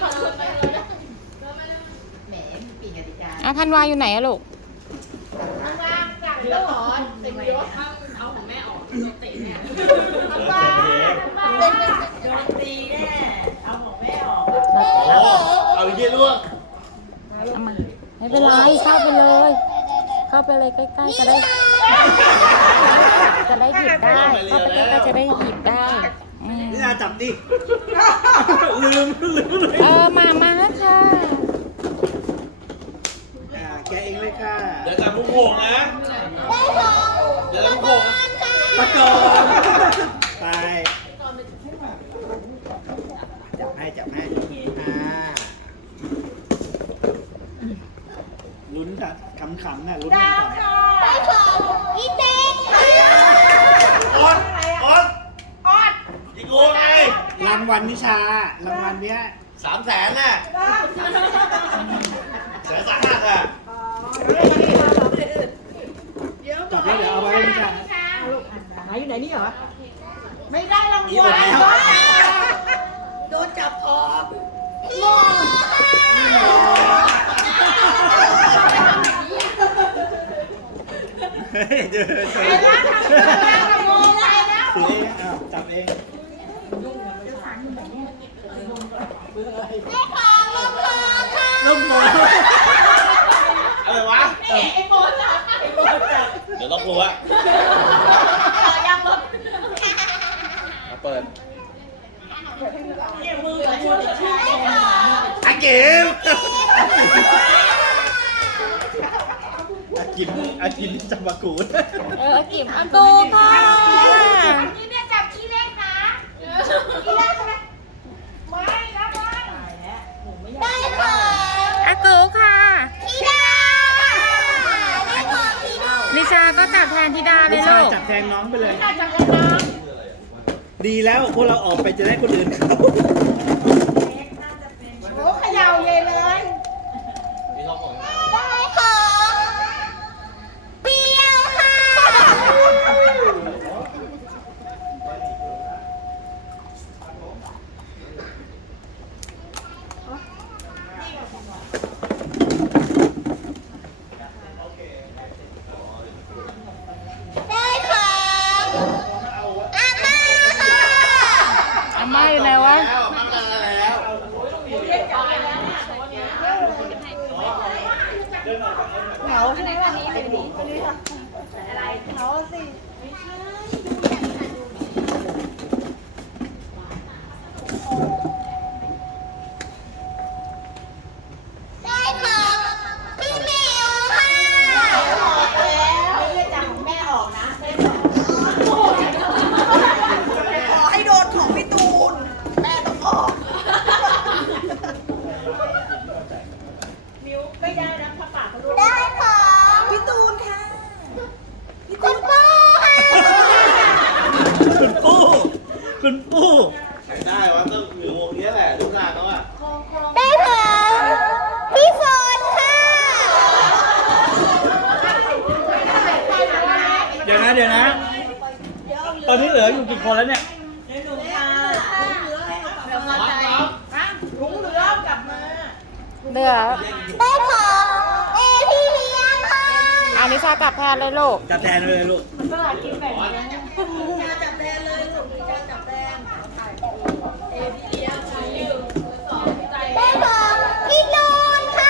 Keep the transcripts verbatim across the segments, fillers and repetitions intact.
แหมมีปีกติกาอ่ะธันวาอยู่ไหนอะลูกว่างๆจากลูกเต็มยศเอาของแม่ออกโดนตีแน่ว่างๆโดนตีแน่เอาของแม่ออกเอาเยี่ยล่วงเอามาไม่เป็นไรเข้าไปเลย เข้าไปเลยใกล้ๆจะได้ จะได้หยิบได้เข้าไปใกล้ๆจะได้หยิบได้อืมนี่นาจับดิ ลืมลืมเลยเออมามาค่ะอ่าแกเองเลยค่ะเดี๋ยวจับมุกโขงนะเดี๋ยวจับมุกโขงตะกอนไปจับให้จับให้อ่าลุ้นกันขำๆนะลุ้นกันก่อนไปของอีเต็งออดออดออดยิงโง่ไงรางวัลนิชารางวัลเนี้ยสามแสนน่ะแสนสาหัสอ่ะจับแล้วเดี๋ยวเอาไว้ให้นิชาไหนอยู่ไหนนี่เหรอ ไม่ได้รางอีกวัลแล้วโดนจับคอเฮ้ยเจอเจอไปแล้วทำแล้วโมไปแล้วถือเองอ้าวจับเองได้ของลงคอค่ะลูกหมูอะไรวะไอ้โมจับไอ้โมจับเดี๋ยวล็อกรั้วยังลงมาเปิดมือกับมือใช่อาเก็บอากินอากินจับมากูดเออกิมอันตูค่ะนี่เนี่ยจับขี้เล็กนะขี้เล็กใช่ไหมไม่นะไม่ได้ของอากูค่ะพี่ดาได้ของพี่ดานิชาก็จับแทนธิดาเลนิยชาลูกจับแทนน้องไปเลยจับจับกันน้องดีแล้วพวกเราออกไปจะได้คนอื่นเขาโอ้เขย่าเย็นเลยมีล็อกของได้ของเปรี้ยวค่ะ ได้ของอาม่าค่ะอาม่าอยู่ไหนวะแล้วมาเจอแล้วเหงาใช่ไหมวันนี้เป็นนี้เป็นนี้ค่ะอะไรเหงาสิไม่ใช่ได้ของพี่หมิวค่ะบอกแล้วไม่ได้จับของแม่ออกนะได้ของขอให้โดนของพี่ตูนแม่ต้องออกมิวไม่ได้นะถ้าปากเขาดูได้ของพี่ตูนค่ะพี่ตูนป้าค่ะคุณปู้คุณปู้ใครได้วะต้องอยู่วงนี้แหละลูกหลานเขาอ่ะได้ของพี่ฝนค่ะเดี๋ยวนะเดี๋ยวนะ ตอนนี้เหลืออยู่กี่คนแล้วเนี่ยถุงเหลือกลับมาเหลือได้ของเอพี่เลี้ยงค่ะอานิชาจับแทนเลยลูกจับแทนเลยลูกจับแทนเลยถุงจะจับแทนเอพี่เลี้ยงได้ของพี่โดนค่ะ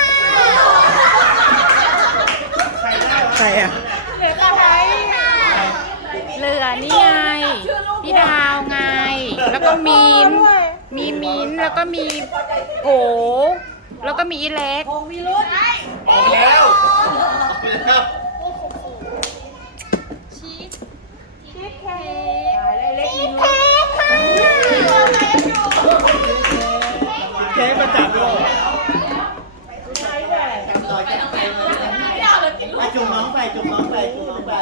ใครอ่ะเหลืออะไรค่ะเหลือนี่ไง พี่ดาวไง แล้วก็มีน มีมิ้นท์แล้วก็มีโกแล้วก็มีอีเล็กคงมีรุ่นออกแล้วออกแล้วชีสเค้กเล็กมีรุ่นค่ะเค้กมาจับด้วยไปจุ่มน้องไปจุ่มน้องไปจุ่มน้องไป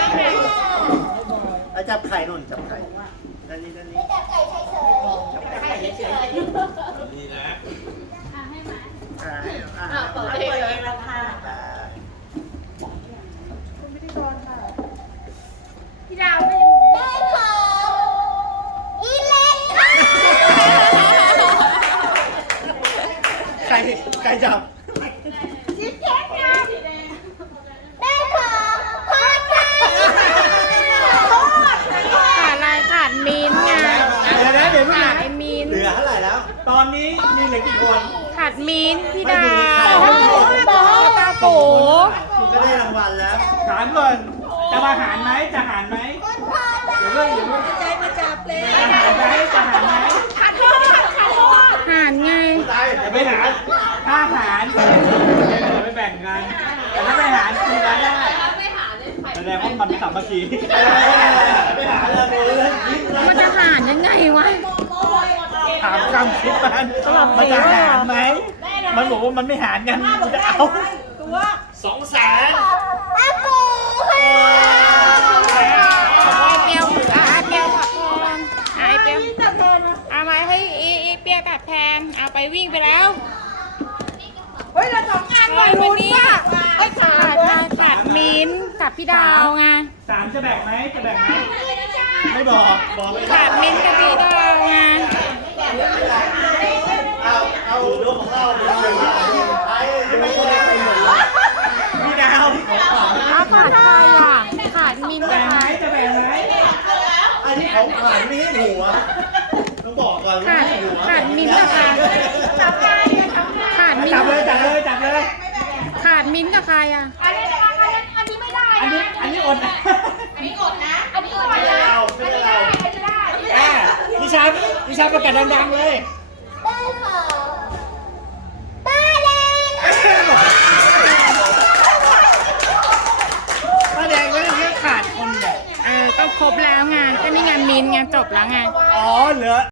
ไปจับไข่นุ่นจับไข่ด้านนี้ด้านนี้จับไก่เฉยจับไข่เฉยนี่นะๆอ่าอ่าๆเปิดเองราคาอ่าพี่ดาวไม่ได้ของอีเล็กค่ะก่ไก่จับจิ๊บแจ๊กจับแม่ขอพอดค่ะโทษขาดอะไรขาดมินท์ไงเดี๋ยวนะเดี๋ยวพี่ขานะดไอ้มินเหท์ลือเท่าไหร่แล้วตอนนี้มีเหลือกี่คนขาดมินท์พี่ดาไม่วดูในใครแล้วตาโกคุณก็ได้รางวัลแล้วถามก่อนจะมาหารไหมจะหารไหมเดี๋ยวเรื่องเดี๋ยวเรื่องใจมาจับเลยจะหารไหมจะหารไหมขาดโทษขาดโทษหารไงตายอย่าไปหารถ้าหารจะไปแบ่งกันแต่ถ้าไม่หารคือได้ได้ไม่หาเลยใครแสดงว่ามันสามัคคีไปหาแล้วโอ้ยคิดเลมันจะหารยังไงวะถามคำคิดมันมันจะหารไหมมันบอกว่ามันไม่หารกันมันจะเอาตัวสองแสนอากูค่ะไอเปียวอ่ะไอเปียวกับแพนไอเปียวจับแทนนะเอามาให้อีอีเปียกับแพนเอาไปวิ่งไปแล้วเฮ้ยเราสองงานไอ้วันนี้ไอ้ขาขาดดอะไรขาดมินท์กับพี่ดาวไงสามจะแบ่งไหมจะแบ่งไหมไม่บอกบอกไม่ได้ขาดมินท์กับพี่ดาวไงเอาเอาเรื่องของเราเป็นหนึ่งไอ้ยังไม่ได้ไปหมดพี่ดาวเอาขาดใครอ่ะขาดมินท์กัแบ่บงใคไหมรจะแบ่งไหมอันนี้ของขวัญไม่ให้หัวต้องบอกก่อนว่าขาดไม่ให้หัวขาดมินท์กับใครขาดมินจับท์เลยจับเลยจับเลยขาดมินท์กับใครอ่ะอันนี้อันนี้อันนี้ไม่ได้อันนี้อันนี้อดนะอันนี้อดนะอันนี้ไม่ไม่ได้ได้เอาไม่ได้เอาอันนี้ได้อ่านิชานิชาประกาศดังๆเลยได้ค่ะได้เลยป้าแดงก็ยังขาดคนแบบเออก็ครบแล้วไงก็นี่ไงมินท์ไงจบแล้วไงอ๋อเหลือ